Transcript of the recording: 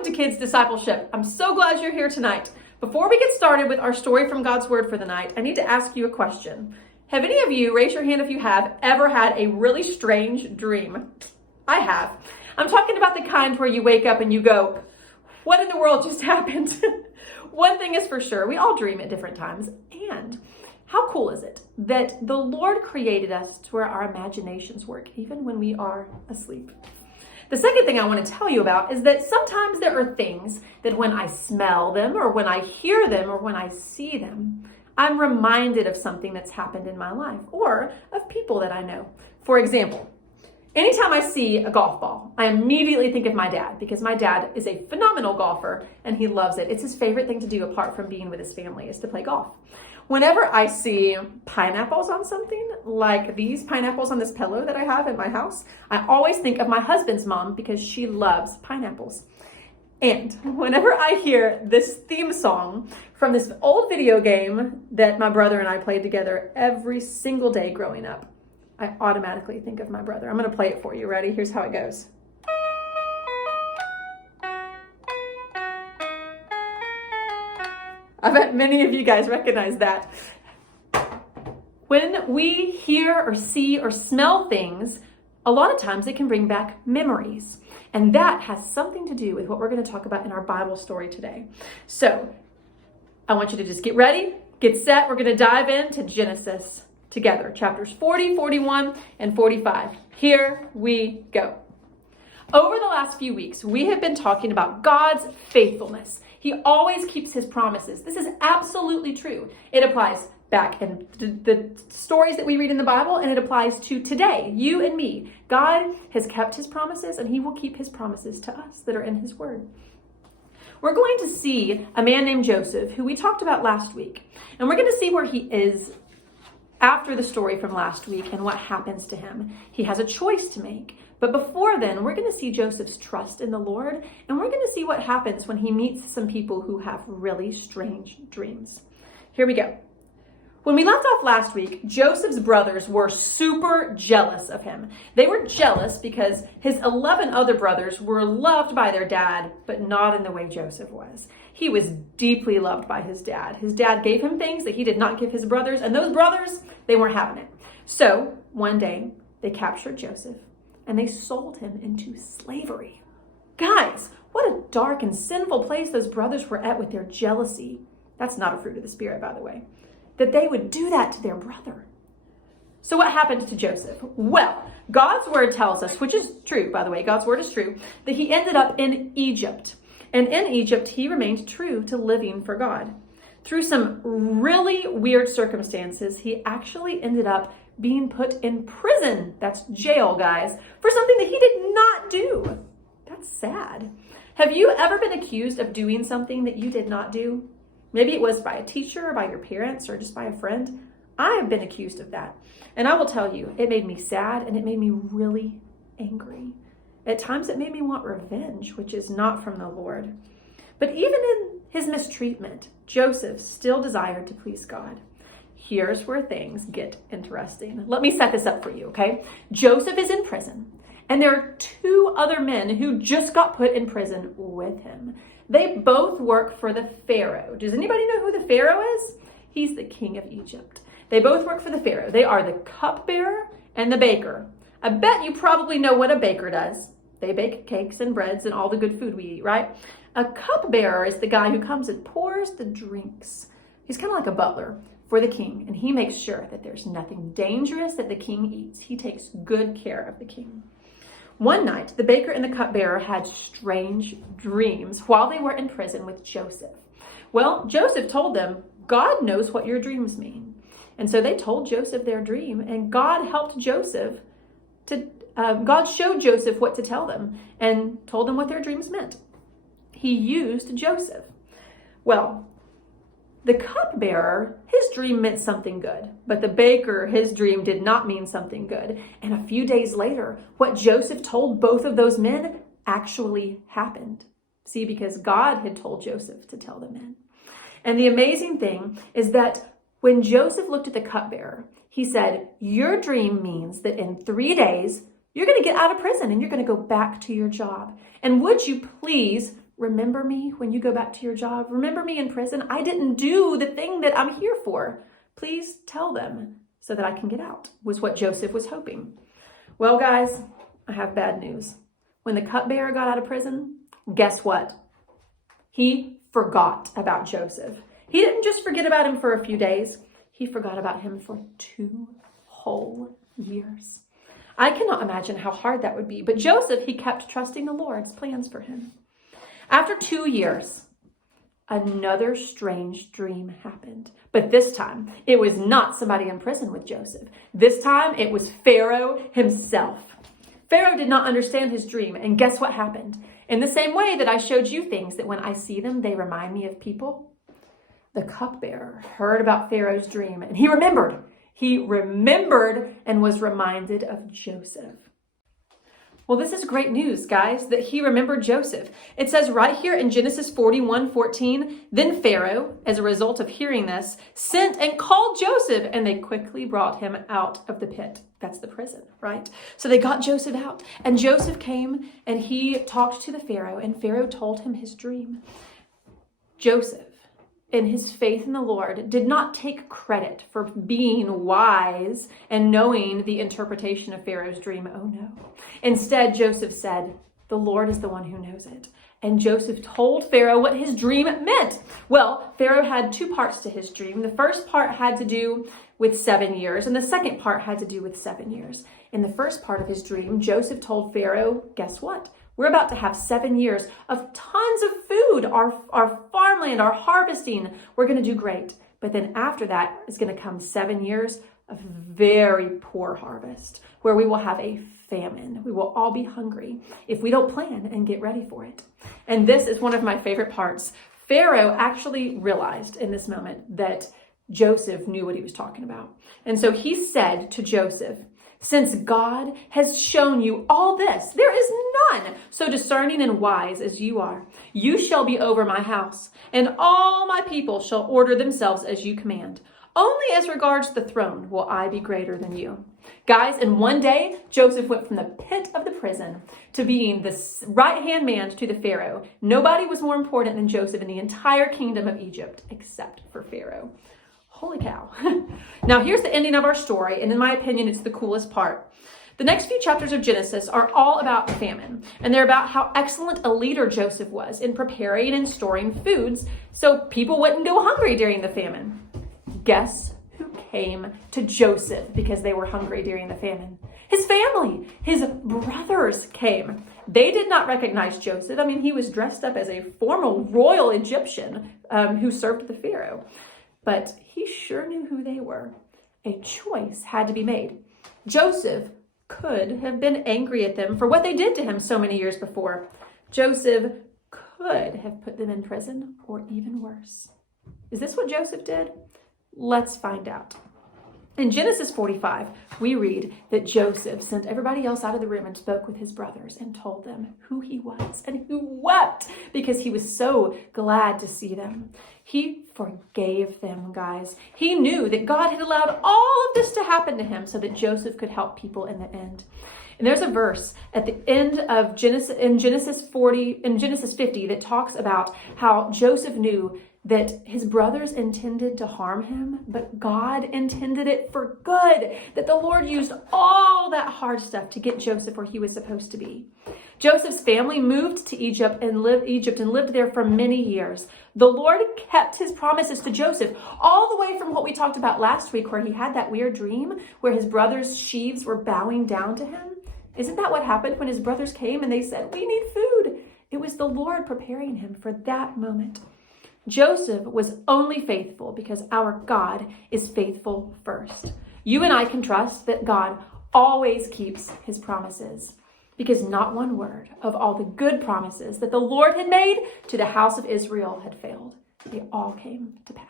Welcome to Kids Discipleship. I'm so glad you're here tonight. Before we get started with our story from God's Word for the night, I need to ask you a question. Have any of you, raise your hand if you have, ever had a really strange dream? I have. I'm talking about the kind where you wake up and you go, what in the world just happened? One thing is for sure, we all dream at different times. And how cool is it that the Lord created us to where our imaginations work, even when we are asleep? The second thing I want to tell you about is that sometimes there are things that when I smell them or when I hear them or when I see them, I'm reminded of something that's happened in my life or of people that I know. For example, anytime I see a golf ball, I immediately think of my dad because my dad is a phenomenal golfer and he loves it. It's his favorite thing to do apart from being with his family is to play golf. Whenever I see pineapples on something, like these pineapples on this pillow that I have in my house, I always think of my husband's mom because she loves pineapples. And whenever I hear this theme song from this old video game that my brother and I played together every single day growing up, I automatically think of my brother. I'm going to play it for you. Ready? Here's how it goes. I bet many of you guys recognize that. When we hear or see or smell things, a lot of times it can bring back memories. And that has something to do with what we're going to talk about in our Bible story today. So I want you to just get ready, get set. We're going to dive into Genesis together, chapters 40, 41, and 45. Here we go. Over the last few weeks, we have been talking about God's faithfulness. He always keeps his promises. This is absolutely true. It applies back in the stories that we read in the Bible, and it applies to today, you and me. God has kept his promises, and he will keep his promises to us that are in his word. We're going to see a man named Joseph, who we talked about last week, and we're going to see where he is after the story from last week and what happens to him. He has a choice to make. But before then, we're going to see Joseph's trust in the Lord, and we're going to see what happens when he meets some people who have really strange dreams. Here we go. When we left off last week, Joseph's brothers were super jealous of him. They were jealous because his 11 other brothers were loved by their dad, but not in the way Joseph was. He was deeply loved by his dad. His dad gave him things that he did not give his brothers, and those brothers, they weren't having it. So one day, they captured Joseph, and they sold him into slavery. Guys, what a dark and sinful place those brothers were at with their jealousy. That's not a fruit of the Spirit, by the way. That they would do that to their brother. So what happened to Joseph? Well, God's word tells us, which is true, by the way, God's word is true, that he ended up in Egypt. And in Egypt, he remained true to living for God. Through some really weird circumstances, he actually ended up being put in prison. That's jail, guys, for something that he did not do. That's sad. Have you ever been accused of doing something that you did not do? Maybe it was by a teacher or by your parents or just by a friend. I have been accused of that. And I will tell you, it made me sad and it made me really angry. At times it made me want revenge, which is not from the Lord. But even in his mistreatment, Joseph still desired to please God. Here's where things get interesting. Let me set this up for you, okay? Joseph is in prison, and there are two other men who just got put in prison with him. They both work for the Pharaoh. Does anybody know who the Pharaoh is? He's the king of Egypt. They both work for the Pharaoh. They are the cupbearer and the baker. I bet you probably know what a baker does. They bake cakes and breads and all the good food we eat, right? A cupbearer is the guy who comes and pours the drinks. He's kind of like a butler for the king, and he makes sure that there's nothing dangerous that the king eats. He takes good care of the king. One night, the baker and the cupbearer had strange dreams while they were in prison with Joseph. Well, Joseph told them, God knows what your dreams mean. And so they told Joseph their dream, and God helped Joseph God showed Joseph what to tell them and told them what their dreams meant. He used Joseph. Well, the cupbearer, his dream meant something good, but the baker, his dream did not mean something good. And a few days later, what Joseph told both of those men actually happened. See, because God had told Joseph to tell the men. And the amazing thing is that when Joseph looked at the cupbearer, he said, your dream means that in 3 days, you're going to get out of prison and you're going to go back to your job. And would you please remember me when you go back to your job. Remember me in prison. I didn't do the thing that I'm here for. Please tell them so that I can get out," was what Joseph was hoping. Well, guys, I have bad news. When the cupbearer got out of prison, guess what? He forgot about Joseph. He didn't just forget about him for a few days. He forgot about him for 2 whole years. I cannot imagine how hard that would be. But Joseph, he kept trusting the Lord's plans for him. After 2 years, another strange dream happened. But this time, it was not somebody in prison with Joseph. This time, it was Pharaoh himself. Pharaoh did not understand his dream. And guess what happened? In the same way that I showed you things that when I see them, they remind me of people, the cupbearer heard about Pharaoh's dream and he remembered. He remembered and was reminded of Joseph. Well, this is great news, guys, that he remembered Joseph. It says right here in Genesis 41:14, "Then Pharaoh, as a result of hearing this, sent and called Joseph, and they quickly brought him out of the pit." That's the prison, right? So they got Joseph out, and Joseph came and he talked to the Pharaoh, and Pharaoh told him his dream. Joseph, in his faith in the Lord, did not take credit for being wise and knowing the interpretation of Pharaoh's dream. Oh no. Instead, Joseph said, "The Lord is the one who knows it." And Joseph told Pharaoh what his dream meant. Well, Pharaoh had 2 parts to his dream. The first part had to do with 7 years, and the second part had to do with 7 years. In the first part of his dream, Joseph told Pharaoh, guess what? We're about to have 7 years of tons of food, our farmland, our harvesting. We're going to do great. But then after that is going to come 7 years of very poor harvest, where we will have a famine. We will all be hungry if we don't plan and get ready for it. And this is one of my favorite parts. Pharaoh actually realized in this moment that Joseph knew what he was talking about. And so he said to Joseph, "Since God has shown you all this, there is none so discerning and wise as you are. You shall be over my house, and all my people shall order themselves as you command. Only as regards the throne will I be greater than you." Guys, in one day, Joseph went from the pit of the prison to being the right-hand man to the Pharaoh. Nobody was more important than Joseph in the entire kingdom of Egypt, except for Pharaoh. Holy cow. Now, here's the ending of our story, and in my opinion, it's the coolest part. The next few chapters of Genesis are all about famine, and they're about how excellent a leader Joseph was in preparing and storing foods so people wouldn't go hungry during the famine. Guess who came to Joseph because they were hungry during the famine? His family, his brothers came. They did not recognize Joseph. I mean, he was dressed up as a formal royal Egyptian who served the Pharaoh. But he sure knew who they were. A choice had to be made. Joseph could have been angry at them for what they did to him so many years before. Joseph could have put them in prison, or even worse. Is this what Joseph did? Let's find out. In Genesis 45, we read that Joseph sent everybody else out of the room and spoke with his brothers and told them who he was, and who wept because he was so glad to see them. He forgave them, guys. He knew that God had allowed all of this to happen to him so that Joseph could help people in the end. And there's a verse at the end of Genesis 50 that talks about how Joseph knew that his brothers intended to harm him, but God intended it for good, that the Lord used all that hard stuff to get Joseph where he was supposed to be. Joseph's family moved to Egypt and lived there for many years. The Lord kept his promises to Joseph, all the way from what we talked about last week, where he had that weird dream where his brothers' sheaves were bowing down to him. Isn't that what happened when his brothers came and they said, "We need food"? It was the Lord preparing him for that moment. Joseph was only faithful because our God is faithful first. You and I can trust that God always keeps his promises, because not one word of all the good promises that the Lord had made to the house of Israel had failed. They all came to pass.